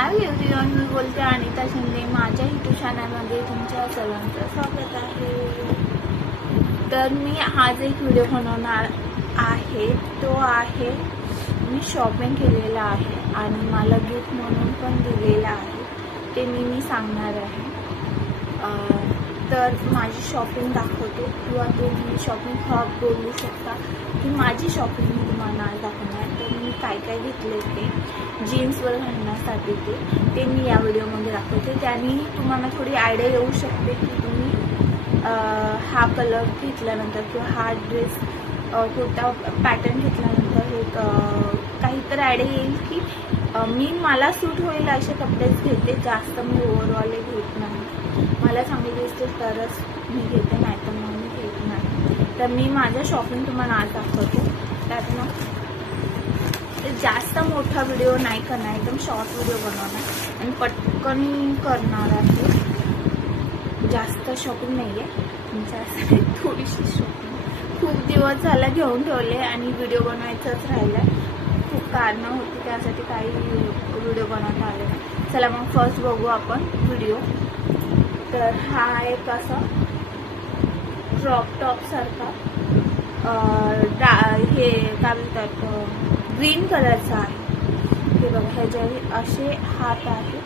Hi everyone, मी बोलते अनिता शिंदे. माझ्या YouTube चॅनलमध्ये तुमच्या सर्वांचं स्वागत आहे. तर मी आज एक व्हिडिओ बनवणार आहे. तो आहे मी शॉपिंग केलेला आहे आणि मला गिफ्ट म्हणून पण दिलेला आहे. ते मी सांगणार आहे. तर माझी शॉपिंग दाखवते किंवा तुम्ही शॉपिंग हब बोलू शकता की माझी शॉपिंग मी तुम्हाला आज दाखवणार. तर मी काय काय घेतले ते जीन्सवर घालण्यासाठी ते मी या व्हिडिओमध्ये दाखवते. त्याने तुम्हाला थोडी आयडिया येऊ शकते की तुम्ही हा कलर घेतल्यानंतर किंवा हा ड्रेस कुर्ता पॅटर्न घेतल्यानंतर हे काहीतरी आयडिया येईल की मला सूट होईल असे कपडेच घेते. जास्त मी ओव्हरऑल घेत नाही. मला चांगली दिसते तरच मी घेते, नाही तर मग मी घेत नाही. तर मी माझं शॉपिंग तुम्हाला आज दाखवते. त्यात मग जास्त मोठा व्हिडिओ नाही करणार, एकदम शॉर्ट व्हिडिओ बनवणार आणि पटकन करणार आहे. जास्त शॉपिंग नाही आहे, जास्त थोडीशी शॉपिंग. खूप दिवस झाला घेऊन ठेवले आणि व्हिडिओ बनवायचंच राहिलं. खूप कारणं होती, त्यासाठी काही व्हिडिओ बनवता आले नाही. चला मग फर्स्ट बघू आपण व्हिडिओ. तर हा एक असा क्रॉप टॉप सारखा हे काय म्हणतात ग्रीन कलरचा आहे. हे बघा, ह्याचे असे हात आहे.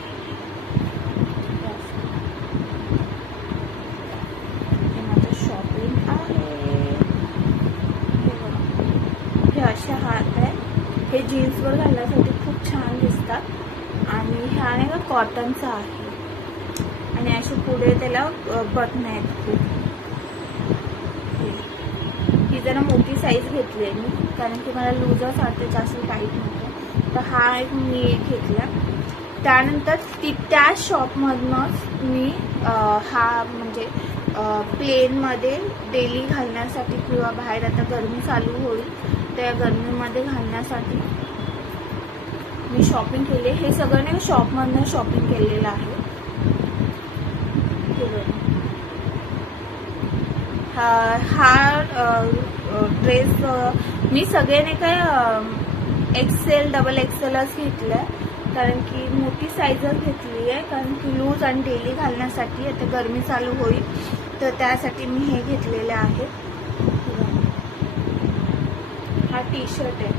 हे माझं शॉपिंग आहे. हे बघा, हे असे हात आहे. हे जीन्सवर घालण्यासाठी खूप छान दिसतात आणि हा नाही का कॉटनचा आहे आणि असे पुढे त्याला बटन आहेत खूप. ही जरा मोठी साईज घेतली आहे मी, कारण की मला लूजच वाटते, जास्त टाईट नव्हतं. तर हा एक मी घेतला. त्यानंतर त्या शॉपमधनंच मी हा म्हणजे प्लेनमध्ये डेली घालण्यासाठी किंवा बाहेर आता गरमी चालू होईल त्या गरमीमध्ये घालण्यासाठी मी शॉपिंग केली. हे सगळं नाही शॉपमधनं शॉपिंग केलेलं आहे. हा ड्रेस मी सगळे नाही काय एक्सेल डबल एक्सेलच घेतलाय, कारण की मोठी साईजच घेतली आहे. कारण की लूज आणि डेली घालण्यासाठी आता गरमी चालू होईल तर त्यासाठी मी हे घेतलेले आहे. हा टी शर्ट आहे.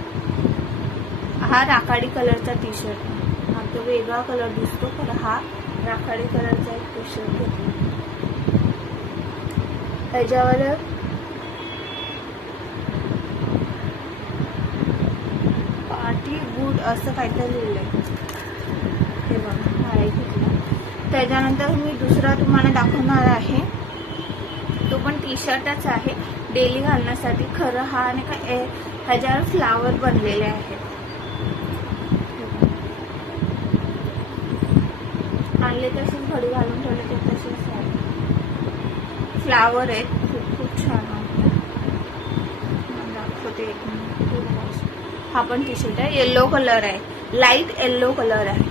हा राखाडी कलरचा टी शर्ट आहे. हा तो वेगळा कलर दिसतो, पण हा राखाडी कलरचा एक टी शर्ट घेतला. त्याच्यावर पार्टी गुड असं काहीतरी लिहिलंय. हे बघा, हा एक घेतला. त्याच्यानंतर मी दुसरा तुम्हाला दाखवणार आहे. तो पण टी शर्टच आहे डेली घालण्यासाठी. खरं हा नाही का ह्याच्यावर फ्लावर बनलेले आहेत. आणले तसेच घडी घालून ठेवले ते तसेच आहे. फ्लावर आहेत, खूप खूप छान आहे. दाखवते एक मिनिट. हा पण टी शर्ट आहे, येल्लो कलर आहे, लाईट येल्लो कलर आहे.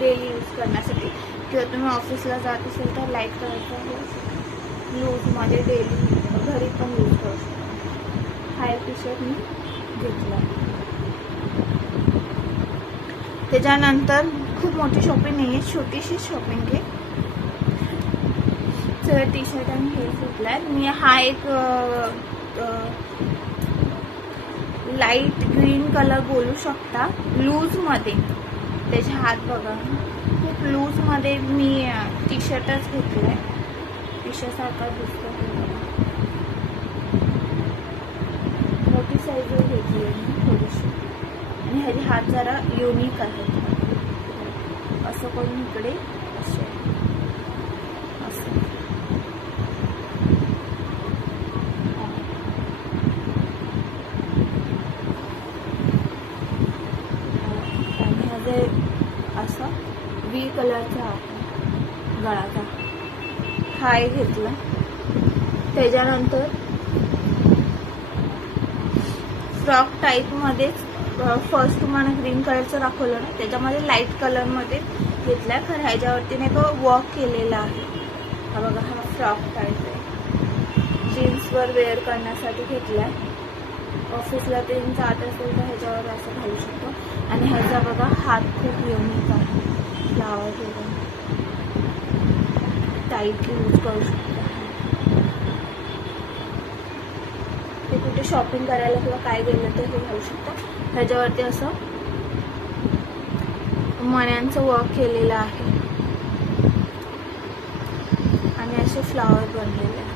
डेली यूज करण्यासाठी किंवा तुम्ही ऑफिसला जात असेल तर लाईट कलरचा लूजमध्ये डेली घरी पण यूज करू शकतो. हा एक टी शर्ट मी घेतला. त्याच्यानंतर खूप मोठी शॉपिंग नाही आहे, छोटीशी शॉपिंग आहे. सगळे टी शर्ट आणि हे घेतलाय मी. हा एक लाईट ग्रीन कलर बोलू शकता, लूजमध्ये. त्याचे हात बघा, खूप लूजमध्ये मी टी शर्टच घेतलाय. टी शर्ट सारखा दिसतो. मोठी साईज घेतली आहे मी थोडीशी आणि ह्याचे हात जरा युनिक आहेत. असं करून इकडे असे असं. आणि ह्याचे असं व्ही कलरचा आहे गळाचा. हा एक घेतला. त्याच्यानंतर फ्रॉक टाईपमध्येच फर्स्ट तुम्हाला ग्रीन कलरचं दाखवलं ना, त्याच्यामध्ये लाईट कलरमध्ये घेतलाय. खरं ह्याच्यावरती नाही का वर्क केलेला आहे. हा बघा, हा फ्रॉक टाईप आहे. जीन्सवर वेअर करण्यासाठी घेतलाय. ऑफिसला ते जात असेल तर ह्याच्यावर असं घालू शकतो. आणि ह्याचा बघा हात खूप युनिक आहे. फ्लावर वगैरे टाईटली यूज करू शकता. ते कुठे शॉपिंग करायला किंवा काय गेलं तर हे घालू शकता. ह्याच्यावरती असं मण्यांचं वर्क केलेलं आहे आणि असे फ्लावर बनलेले आहे.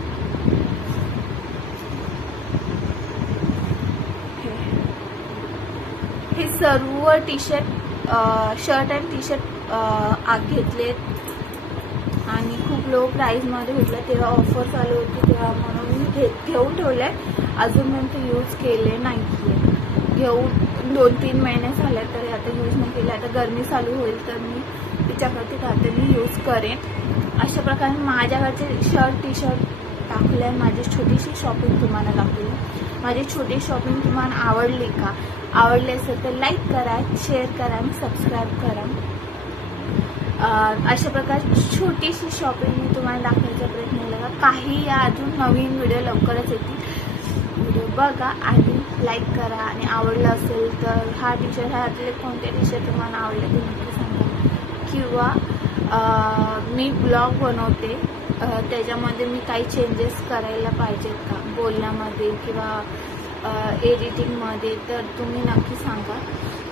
हे सर्व T shirt shirt and T shirt घेतलेत आणि खूप लो प्राईजमध्ये भेटलं. तेव्हा ऑफर चालू होती तेव्हा म्हणून मी घेऊन ठेवले. अजून मी ते यूज केले नाही आहे. घेऊन 2-3 महिने झाले तरी आता यूज नाही केले. आता गरमी चालू होईल तर मी तिच्याकडे रात्री यूज करेन. अशा प्रकारे माझ्याकडचे शर्ट टी शर्ट टाकले. माझी छोटीशी शॉपिंग तुम्हाला दाखवली. माझी छोटी शॉपिंग तुम्हाला आवडली का? आवडली असेल तर लाईक करा, शेअर करा आणि सबस्क्राईब करा. अशा प्रकारची छोटीशी शॉपिंग मी तुम्हाला दाखवायचा प्रयत्न केला. काही अजून नवीन व्हिडिओ लवकरच येतील. व्हिडिओ बघा आणि लाईक करा आणि आवडलं असेल तर हा टी शर्ट ह्यातले कोणते टी शर्ट तुम्हाला आवडले ते नक्की सांगा. किंवा मी ब्लॉग बनवते त्याच्यामध्ये मी काही चेंजेस करायला पाहिजेत का बोलण्यामध्ये किंवा एडिटिंगमध्ये तर तुम्ही नक्की सांगा.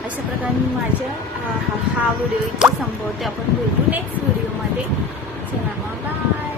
अशा प्रकारे मी माझ्या हा व्हिडिओ इथे संपवते. आपण भेटू नेक्स्ट व्हिडिओमध्ये. चला मग बाय.